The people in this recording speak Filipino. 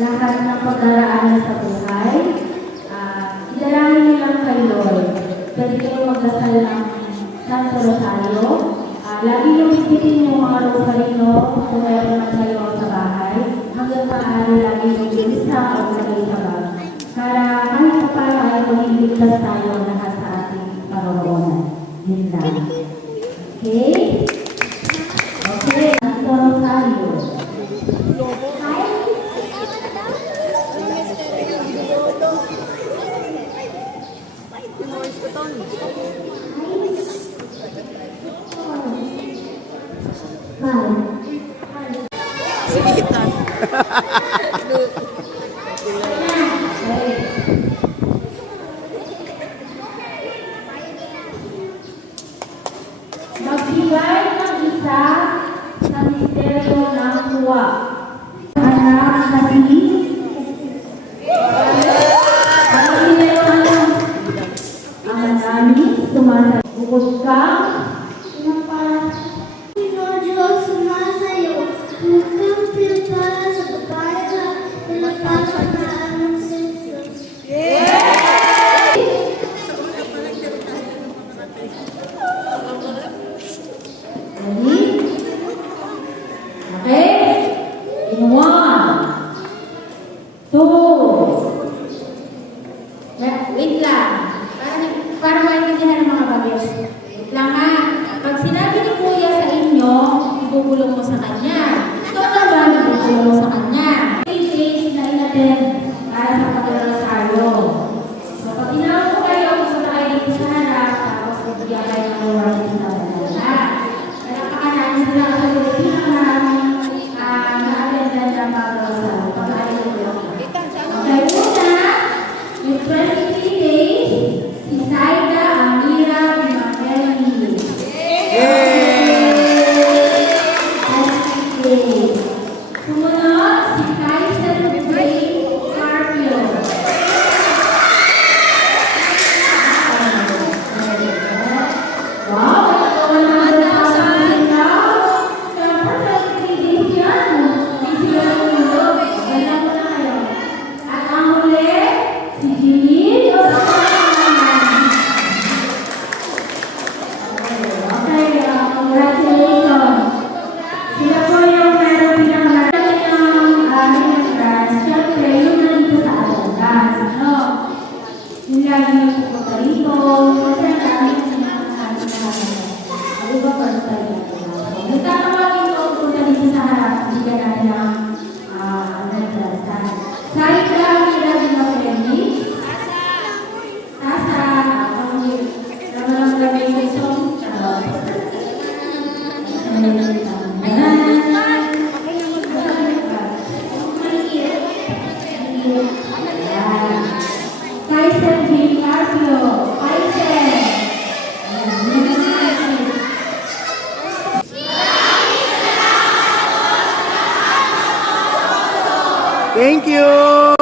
lahat ng pagdaraanan sa buhay. Idalangin niyo lang kay Lord. Pwede kayo magdasal ng Santo Rosario. Lagi niyo bibitin yung mga rosarino kung meron man kayo sa bahay. Hanggang maaari lagi yung isa o lagi sa bag. Para kahit pa paano ay magigligtas tayo lahat sa ating paroroonan. Yun lang. Okay? Okay, Santo Rosario. Sigitan. Magbigay ng isa sa misteryo ng tuwa. Anak na si ang misteryo ng ang nami sumasa. Bukod ka in 1, 2, wait lang. Para maintindihan ng mga bagay. Wait lang ha. Pag sinabi ni Kuya sa inyo, ibubulong mo sa kanya. Ito naman, ibubulong mo sa kanya. 3 days na inattend para sa pagdarasaryo. So, pag tinawag ko kayo, gusto na kayo dito sa harap, tapos bibigyan kayo ng warning sa kanila. Kaya pakananin sila sa Pilipinas na na-attend ang pagdarasaryo. Pag-ayos ko lang. Okay, una, yung 23 days, si Saida Amira Pimentel. Sumunod, si Tyson Ray Carpio. Wow, ito naman na sa kanila. Siyempre, 23 days yan. Hindi sila sumunod. Wala mo na kayo. At ang huli, si Jeanine. Okay, congratulations. Sila po yung meron pinakamalaki ng dance. Siyempre, yung nandito sa ating dance. No? Yung lagi yung pupunta rito. Kasi ang dami yung sinakasabi sa atin. Ang iba pa rin tayo. Nagtakamagin ko pupunta dito sa harap. Hindi ka natin ang nagdasal. Side lang, nila din ako rin. Tasa. Naman ang gabi sa isong. Tyson J. Carpio. Tyson. Thank you.